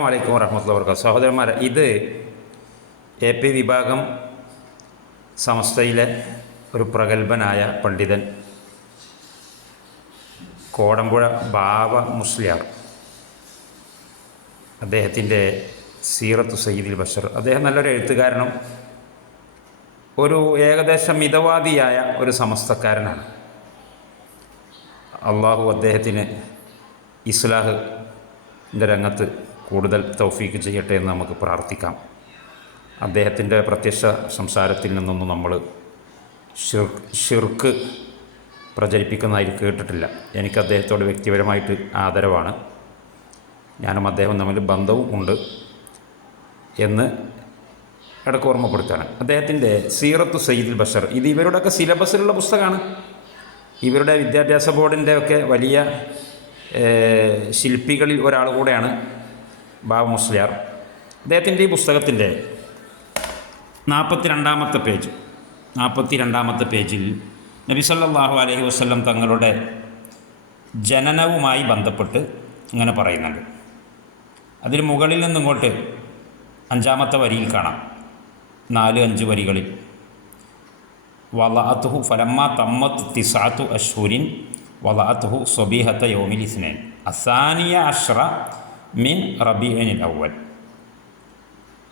വലൈക്കും വരഹമുല്ല വർക്ക സഹോദരന്മാരെ ഇത് എ പി വിഭാഗം സമസ്തയിലെ ഒരു പ്രഗത്ഭനായ പണ്ഡിതൻ കോടമ്പുഴ ബാബ മുസ്ലിയാർ. അദ്ദേഹത്തിന്റെ സീറത്തു സയ്യിദിൽ ബഷർ. അദ്ദേഹം നല്ലൊരു എഴുത്തുകാരനും ഒരു ഏകദേശം മിതവാദിയായ ഒരു സമസ്തക്കാരനാണ്. അള്ളാഹു അദ്ദേഹത്തിന് ഇസ്ലാഹിന്റെ രംഗത്ത് കൂടുതൽ തൗഫീക്ക് ചെയ്യട്ടെ എന്ന് നമുക്ക് പ്രാർത്ഥിക്കാം. അദ്ദേഹത്തിന്റെ പ്രത്യക്ഷ സംസാരത്തിൽ നിന്നൊന്നും നമ്മൾ ഷിർ ഷിർക്ക് പ്രചരിപ്പിക്കുന്നതായി കേട്ടിട്ടില്ല. എനിക്ക് അദ്ദേഹത്തോട് വ്യക്തിപരമായിട്ട് ആദരവാണ്. ഞാനും അദ്ദേഹം തമ്മിൽ ബന്ധവും ഉണ്ട് എന്ന് ഇടയ്ക്ക് ഓർമ്മപ്പെടുത്താണ് അദ്ദേഹത്തിന്റെ സീറത്തു സയ്യിദുൽ ബഷർ ഇത് ഇവരുടെയൊക്കെ സിലബസിലുള്ള പുസ്തകമാണ്. ഇവരുടെ വിദ്യാഭ്യാസ ബോർഡിന്റെ ഒക്കെ വലിയ ശില്പികളിൽ ഒരാൾ കൂടെയാണ് ബാബു മുസ്ലിയാർ. അദ്ദേഹത്തിന്റെ ഈ പുസ്തകത്തിന്റെ നാൽപ്പത്തി രണ്ടാമത്തെ പേജ് നാൽപ്പത്തി രണ്ടാമത്തെ പേജിൽ നബി സല്ലാഹു അലഹി വസല്ലം തങ്ങളുടെ ജനനവുമായി ബന്ധപ്പെട്ട് ഇങ്ങനെ പറയുന്നുണ്ട്. അതിന് മുകളിൽ നിന്നിങ്ങോട്ട് അഞ്ചാമത്തെ വരിയിൽ കാണാം. നാല് അഞ്ച് വരികളിൽ. വലാത്തുഹു ഫലമ്മ തമ്മത്ത് തിസാത്തു അശ്വരിൻ വലാത്തുഹു സ്വബീഹത്ത യോമിൽ ഇസ്നേൻ. അസാനിയ അഷ്റ മിൻ റബീനിൽ അവൽ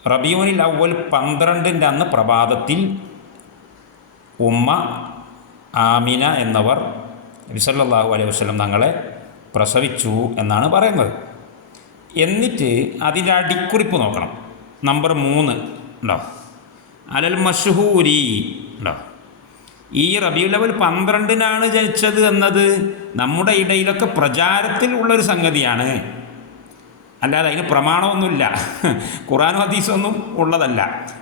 റബിയോനിൽ അവൽ പന്ത്രണ്ടിന്റെ അന്ന് പ്രഭാതത്തിൽ ഉമ്മ ആമിന എന്നവർ നബിസല്ലാഹു അലൈഹി വസ്ലം തങ്ങളെ പ്രസവിച്ചു എന്നാണ് പറയുന്നത്. എന്നിട്ട് അതിന്റെ അടിക്കുറിപ്പ് നോക്കണം. നമ്പർ മൂന്ന് ഉണ്ടോ? അലൽ മഷഹൂരി ഉണ്ടോ? ഈ റബിയു അവൽ പന്ത്രണ്ടിനാണ് ജനിച്ചത് എന്നത് നമ്മുടെ ഇടയിലൊക്കെ പ്രചാരത്തിൽ ഉള്ളൊരു സംഗതിയാണ്. അല്ലാതെ അതിന് പ്രമാണമൊന്നുമില്ല. ഖുറാനും ഹദീസൊന്നും ഉള്ളതല്ല.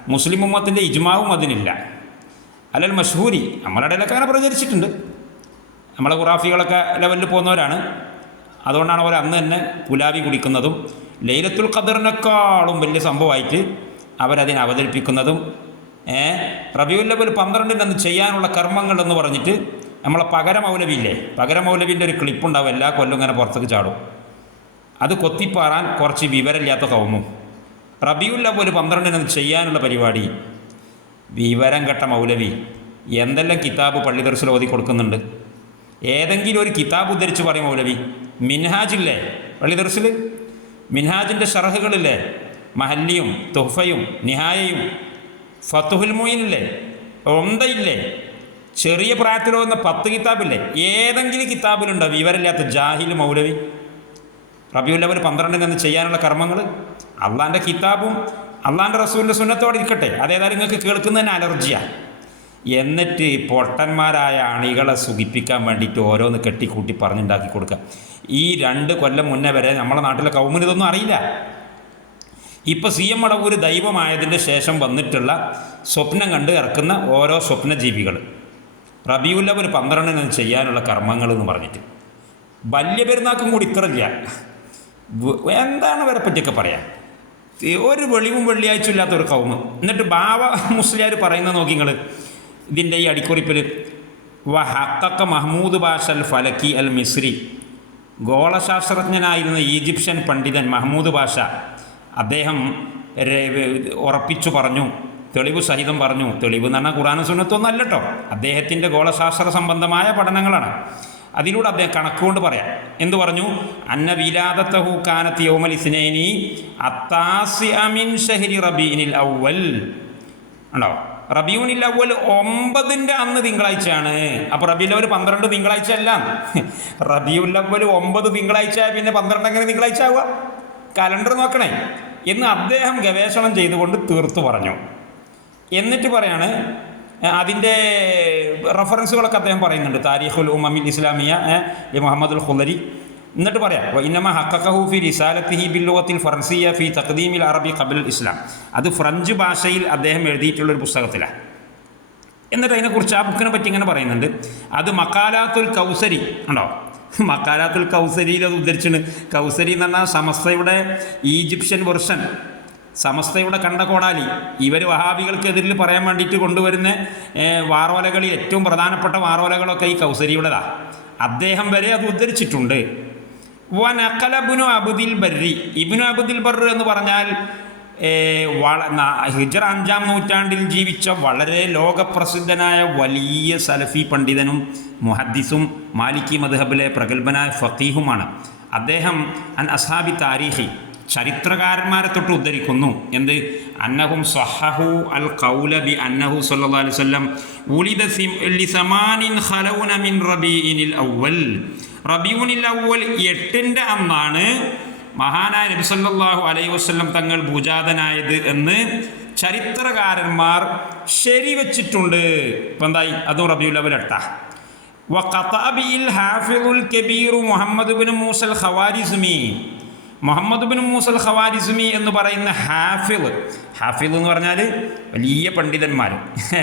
മുസ്ലിം ഉമ്മത്തിന്റെ ഇജ്മാവും അതിനില്ല. അല്ലെങ്കിൽ മഷൂരി നമ്മുടെ ഇടയിലൊക്കെ അങ്ങനെ പ്രചരിച്ചിട്ടുണ്ട്. നമ്മളെ ഖുറാഫികളൊക്കെ ലെവലിൽ പോകുന്നവരാണ്. അതുകൊണ്ടാണ് അവർ അന്ന് തന്നെ പുലാവി കുടിക്കുന്നതും ലൈലത്തുൽ ഖദറിനേക്കാളും വലിയ സംഭവമായിട്ട് അവരതിനെ അവതരിപ്പിക്കുന്നതും റബിയുല്ലബുൽ പന്ത്രണ്ടിന് അന്ന് ചെയ്യാനുള്ള കർമ്മങ്ങൾ എന്ന് പറഞ്ഞിട്ട് നമ്മളെ പകരമൗലവിയില്ലേ? പകരമൗലവിന്റെ പകര മൗലവിന്റെ ഒരു ക്ലിപ്പുണ്ടാവും എല്ലാ കൊല്ലം ഇങ്ങനെ പുറത്തേക്ക് ചാടും. അത് കൊത്തിപ്പാറാൻ കുറച്ച് വിവരമില്ലാത്ത കൗമും. റബിയുള്ള പന്ത്രണ്ടിന് ചെയ്യാനുള്ള പരിപാടി. വിവരം കെട്ട മൗലവി എന്തെല്ലാം കിതാബ് പള്ളി ദർശനം ഓതി കൊടുക്കുന്നുണ്ട്? ഏതെങ്കിലും ഒരു കിതാബ് ഉദ്ധരിച്ച് പറയും മൗലവി. മിൻഹാജില്ലേ? പള്ളി ദർശിൽ മിൻഹാജിന്റെ ഷറഹുകളില്ലേ മഹല്ലിയും തുഹഫയും നിഹായയും. ഫത്തുഹുൽ മൊയിനില്ലേ? ഒന്തയില്ലേ? ചെറിയ പ്രായത്തിൽ വന്ന പത്ത് കിതാബില്ലേ? ഏതെങ്കിലും കിതാബിലുണ്ടോ? വിവരമില്ലാത്ത ജാഹിൽ മൗലവി. റബിയുല്ലവർ പന്ത്രണ്ടിന് നിന്ന് ചെയ്യാനുള്ള കർമ്മങ്ങൾ അള്ളാന്റെ കിതാബും അള്ളാന്റെ റസൂലിന്റെ സുന്നത്തോടെ ഇരിക്കട്ടെ. അതേതായാലും നിങ്ങൾക്ക് കേൾക്കുന്നതിന് അലർജിയാണ് എന്നിട്ട് ഈ പൊട്ടന്മാരായ അണികളെ സുഖിപ്പിക്കാൻ വേണ്ടിയിട്ട് ഓരോന്ന് കെട്ടിക്കൂട്ടി പറഞ്ഞുണ്ടാക്കി കൊടുക്കുക ഈ രണ്ട് കൊല്ലം മുന്നേ വരെ നമ്മളെ നാട്ടിലെ കൗമിന് ഇതൊന്നും അറിയില്ല. ഇപ്പോൾ സി എം അടവൂർ ദൈവമായതിന്റെ ശേഷം വന്നിട്ടുള്ള സ്വപ്നം കണ്ട് ഇറക്കുന്ന ഓരോ സ്വപ്നജീവികൾ. റബിയുല്ലവർ പന്ത്രണ്ടിന് ചെയ്യാനുള്ള കർമ്മങ്ങൾ എന്ന് പറഞ്ഞിട്ട്. വലിയ പെരുന്നാക്കും കൂടി ഇത്രയില്ല എന്താണ് അവരെ പറ്റിയൊക്കെ പറയാം? ഒരു വെളിവും വെള്ളിയാഴ്ച ഇല്ലാത്ത ഒരു കൗമ്. എന്നിട്ട് ബാബ മുസ്ലിയാർ പറയുന്നത് നോക്കി നിങ്ങൾ ഇതിന്റെ ഈ അടിക്കുറിപ്പിൽ വ ഹക്കക്ക Mahmoud Pasha al Falaki al Misri. ഗോളശാസ്ത്രജ്ഞനായിരുന്ന Egyptian പണ്ഡിതൻ മഹ്മൂദ് ബാഷ അദ്ദേഹം ഉറപ്പിച്ചു പറഞ്ഞു. തെളിവ് സഹിതം പറഞ്ഞു. തെളിവ് എന്ന് പറഞ്ഞാൽ ഖുറാനും അല്ലട്ടോ അദ്ദേഹത്തിന്റെ ഗോളശാസ്ത്ര സംബന്ധമായ പഠനങ്ങളാണ്. അതിലൂടെ അദ്ദേഹം കണക്കുകൊണ്ട് പറയാം. എന്തു പറഞ്ഞു? അന്ന വിലാദത്തഹു കാനത്ത് യൗമൽ അത്താസി അമിൻ ഷഹരി റബീനിൽ ഔവൽ ഉണ്ടോ? റബിയൂനിൽ അവൽ ഒമ്പതിന്റെ അന്ന് തിങ്കളാഴ്ചയാണ്. അപ്പോൾ റബിയുൽ അവൽ പന്ത്രണ്ട് തിങ്കളാഴ്ച അല്ല. റബിയുൽ അവൽ ഒമ്പത് തിങ്കളാഴ്ച പിന്നെ പന്ത്രണ്ട് എങ്ങനെ തിങ്കളാഴ്ച ആവുക? കലണ്ടർ നോക്കണേ. എന്ന് അദ്ദേഹം ഗവേഷണം ചെയ്തുകൊണ്ട് തീർത്തു പറഞ്ഞു. എന്നിട്ട് പറയാണ് അതിന്റെ റെഫറൻസുകളൊക്കെ അദ്ദേഹം പറയുന്നുണ്ട്. താരിഖുൽ ഉമമിൽ ഇസ്ലാമിയ ഏ, മുഹമ്മദ് ഉൽ ഖുലരി എന്നിട്ട് പറയാം "വ ഇന്നമ ഹക്കഹു ഫി റിസാലത്തിഹി ബില്ലുവത്തിൽ ഫർസിയ ഫി തഖദീമിൽ അറബി കബിൽ ഇസ്ലാം. അത് ഫ്രഞ്ച് ഭാഷയിൽ അദ്ദേഹം എഴുതിയിട്ടുള്ളൊരു പുസ്തകത്തിലാണ്. എന്നിട്ട് അതിനെക്കുറിച്ച് ആ ബുക്കിനെ പറ്റി ഇങ്ങനെ പറയുന്നുണ്ട്. അത് മക്കാലാത്തുൽ കൗസരി ഉണ്ടോ? മക്കാലാത്തുൽ കൗസരിയിൽ അത് ഉദ്ധരിച്ചിട്ടുണ്ട്. കൗസരി എന്ന് പറഞ്ഞാൽ സമസ്തയുടെ ഈജിപ്ഷ്യൻ വെർഷൻ. സമസ്തയുടെ കണ്ടകോടാലി. ഇവർ വഹാബികൾക്കെതിരിൽ പറയാൻ വേണ്ടിയിട്ട് കൊണ്ടുവരുന്ന വാറോലകളിൽ ഏറ്റവും പ്രധാനപ്പെട്ട വാറോലകളൊക്കെ ഈ കൗസരിയുടേതാണ് അദ്ദേഹം വരെ അത് ഉദ്ധരിച്ചിട്ടുണ്ട്. വനക്കലബുനു അബുദിൽ ബർരി. ഇബിനു അബുദിൽ ബർറ് എന്ന് പറഞ്ഞാൽ ഹിജ്റ അഞ്ചാം നൂറ്റാണ്ടിൽ ജീവിച്ച വളരെ ലോകപ്രസിദ്ധനായ വലിയ സലഫി പണ്ഡിതനും മുഹദ്ദിസും മാലിക്കി മദ്ഹബിലെ പ്രഗത്ഭനായ ഫക്കീഹുമാണ് അദ്ദേഹം അൻ അസാബി താരീഖി ചരിത്രകാരന്മാരെ തൊട്ട് ഉദ്ധരിക്കുന്നു. എന്ത്? അന്നഹും സഹഹു അൽ കൗല ബി അന്നഹു സല്ലല്ലാഹു അലൈഹി വസല്ലം ഉലിദ ഖലൗന മിൻ അവ്വൽ. അവ്വൽ എട്ടിന്റെ അന്നാണ് മഹാനായ നബി സല്ലല്ലാഹു അലൈഹി വസല്ലം തങ്ങൾ ഭൂജാതനായത് എന്ന് ചരിത്രകാരന്മാർ ശരി വെച്ചിട്ടുണ്ട്. ഇപ്പം എന്തായി? അതും റബിയുൽ അവൽ എട്ടാ. വഖതാബിൽ ഹാഫിദുൽ Kabir Muhammad bin Musal Khwarizmi. Muhammad bin മൂസൽ ഖവാരിസുമി എന്ന് പറയുന്ന ഹാഫിൽ ഹാഫിൽ എന്ന് പറഞ്ഞാൽ വലിയ പണ്ഡിതന്മാർ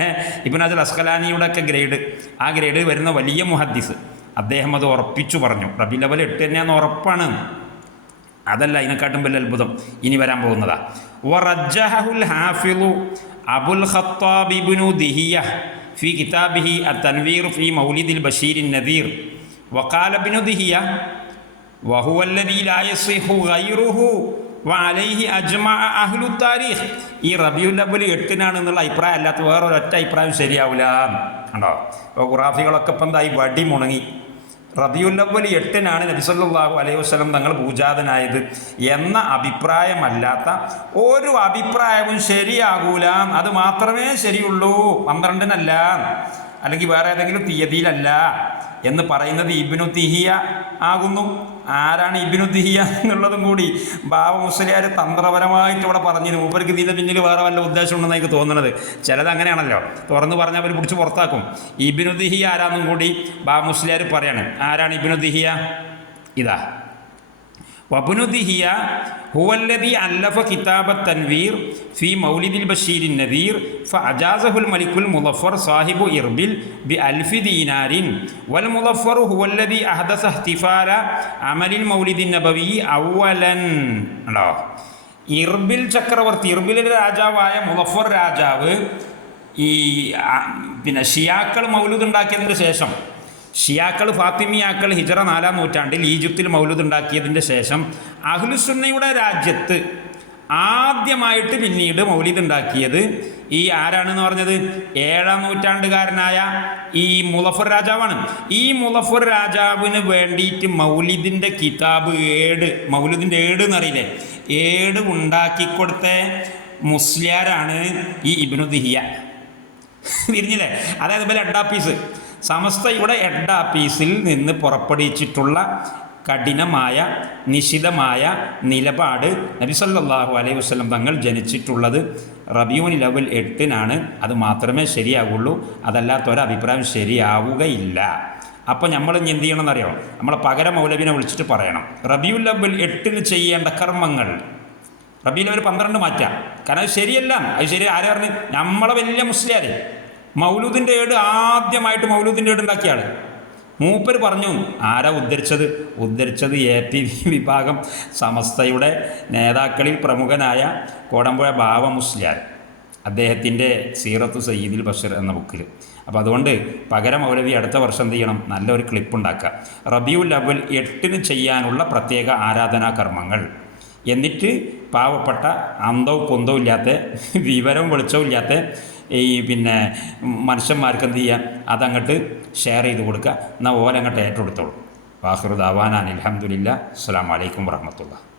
ഇബിൻ അജൽ അസ്കലാനിയുടെ ഒക്കെ ഗ്രേഡ്. ആ ഗ്രേഡ് വരുന്ന വലിയ മുഹദ്ദിസ്. അദ്ദേഹം അത് ഉറപ്പിച്ചു പറഞ്ഞു. റബി ലെവൽ എട്ട് തന്നെയാന്ന് ഉറപ്പാണ്. അതല്ല ഇതിനെക്കാട്ടും വലിയ അത്ഭുതം ഇനി വരാൻ പോകുന്നതാ. അബുൽ ഫി കിതാബിഹി അത്തൻവീർ ഫി മൗലിദിൽ ബഷീരിൻ നദീർ. വഖാല ഇബ്നു ദിഹിയ ഈ റബിയുൽ അവൽ എട്ടിനാണ് എന്നുള്ള അഭിപ്രായം അല്ലാത്ത വേറെ ഒരൊറ്റ അഭിപ്രായം ശരിയാവില്ല കണ്ടോ? അപ്പോൾ ഖുറാഫികളൊക്കെ ഇപ്പം എന്തായി? വടി മുണങ്ങി. റബിയുൽ റബിയുല്ലവൽ എട്ടിനാണ് നബിസല്ലാഹു അലൈഹി വസ്ലം തങ്ങൾ പൂജാതനായത് എന്ന അഭിപ്രായമല്ലാത്ത ഒരു അഭിപ്രായവും ശരിയാകൂല. അത് മാത്രമേ ശരിയുള്ളൂ. പന്ത്രണ്ടിനല്ല. അല്ലെങ്കിൽ വേറെ ഏതെങ്കിലും തീയതിയിലല്ല എന്ന് പറയുന്നത് ഇബിനു തിഹിയ ആകുന്നു. ആരാണ് ഇബിനുദ്ദീഹിയ എന്നുള്ളതും കൂടി ബാബ മുസ്ലിയാർ തന്ത്രപരമായിട്ട് ഇവിടെ പറഞ്ഞു മൂപ്പർക്ക് ഇതിന്റെ പിന്നിൽ വേറെ വല്ല ഉദ്ദേശം ഉണ്ടെന്ന് എനിക്ക് തോന്നുന്നത് ചിലത് അങ്ങനെയാണല്ലോ. തുറന്ന് പറഞ്ഞാൽ അവർ പിടിച്ച് പുറത്താക്കും. ഇബിനു ആരാന്നും കൂടി ബാബ മുസ്ലിയാർ പറയാണ്. ആരാണ് ഇബിനുദ്ദീഹിയ? ദിഹിയ ഇതാ. വബുനുദിഹിയ ഹുവല്ലതി അല്ലഫ കിതാബ തൻവീർ ഫി മൗലിദിൽ ബഷീരിൻ നദീർ ഫ അജാസഹുൽ മലിക്കുൽ മുലഫർ സാഹിബു ഇർബിൽ ബി അൽഫി ദീനാരിൻ വൽ മുലഫർ ഹുവല്ലതി അഹദസ ഹ്തിഫാല അമലിൽ മൗലിദിൻ നബവി അവലൻ ഉണ്ടോ ഇർബിൽ ചക്രവർത്തി ഇർബിലിന്റെ രാജാവായ മുലഫർ രാജാവ് ഈ പിന്നെ ഷിയാക്കൾ മൗലൂദ് ഉണ്ടാക്കിയതിന് ശേഷം ഷിയാക്കൾ ഫാത്തിമിയാക്കൾ ഹിജറ നാലാം നൂറ്റാണ്ടിൽ ഈജിപ്തിൽ മൗലൂദ് ഉണ്ടാക്കിയതിന്റെ ശേഷം അഹ്ലുസുന്നയുടെ രാജ്യത്ത് ആദ്യമായിട്ട് പിന്നീട് മൗലിദ് ഉണ്ടാക്കിയത് ഈ ആരാണെന്ന് പറഞ്ഞത്? ഏഴാം നൂറ്റാണ്ടുകാരനായ ഈ മുലഫർ രാജാവാണ്. ഈ മുലഫർ രാജാവിന് വേണ്ടിയിട്ട് മൗലിദിന്റെ കിതാബ് ഏട് മൗലിദിന്റെ ഏട് എന്നറിയില്ലേ? ഏട് ഉണ്ടാക്കിക്കൊടുത്ത മുസ്ലിയാരാണ് ഈ ഇബ്നു ദിഹിയ. തിരിഞ്ഞില്ലേ? അതായത് ഇവരെ എഡാപ്പീസ് സമസ്തയുടെ എഡാപ്പീസിൽ നിന്ന് പുറപ്പെടുവിച്ചിട്ടുള്ള കഠിനമായ നിശിതമായ നിലപാട് നബി സല്ലല്ലാഹു അലൈഹി വസ്ലം തങ്ങൾ ജനിച്ചിട്ടുള്ളത് റബിയൂൻ ലവൽ എട്ടിനാണ്. അത് മാത്രമേ ശരിയാവുള്ളൂ. അതല്ലാത്ത ഒരഭിപ്രായം ശരിയാവുകയില്ല. അപ്പോൾ നമ്മൾ ഇനി എന്ത് ചെയ്യണമെന്നറിയോ നമ്മളെ പകരം മൗലവിനെ വിളിച്ചിട്ട് പറയണം. റബിയുൽ ലവൽ എട്ടിന് ചെയ്യേണ്ട കർമ്മങ്ങൾ. റബീൽ അവർ പന്ത്രണ്ട് മാറ്റാം. കാരണം അത് ശരിയല്ല. അത് ശരി ആരെ പറഞ്ഞ്? നമ്മളെ വലിയ മുസ്ലിയാര്. മൗലൂദിന്റെ ഏട് ആദ്യമായിട്ട് മൗലൂദിന്റെ ഏട് ഉണ്ടാക്കിയ മൂപ്പർ പറഞ്ഞു ആരാ ഉദ്ധരിച്ചത്? ഉദ്ധരിച്ചത് എ പി വിഭാഗം സമസ്തയുടെ നേതാക്കളിൽ പ്രമുഖനായ കോടമ്പുഴ ബാവ മുസ്ലിയാർ. അദ്ദേഹത്തിന്റെ സീറത്തു സയ്യിദിൽ ബഷർ എന്ന ബുക്കിൽ അപ്പോൾ അതുകൊണ്ട് പകരം മൗലവി അടുത്ത വർഷം എന്ത് ചെയ്യണം? നല്ലൊരു ക്ലിപ്പ് ഉണ്ടാക്കുക. റബിയുൽ അവൽ എട്ടിന് ചെയ്യാനുള്ള പ്രത്യേക ആരാധനാ കർമ്മങ്ങൾ. എന്നിട്ട് പാവപ്പെട്ട അന്തവും പൊന്തവും ഇല്ലാത്ത വിവരവും വെളിച്ചവും ഇല്ലാത്ത ഈ പിന്നെ മനുഷ്യന്മാർക്ക് എന്ത് ചെയ്യുക അതങ്ങോട്ട് ഷെയർ ചെയ്ത് കൊടുക്കുക എന്നാൽ ഓരങ്ങോട്ട് ഏറ്റെടുത്തോളൂ. വാഹൃദ് അവാനാൻ അലഹമുല്ല അസ്സാം വലൈക്കും വർഹമത്തുള്ള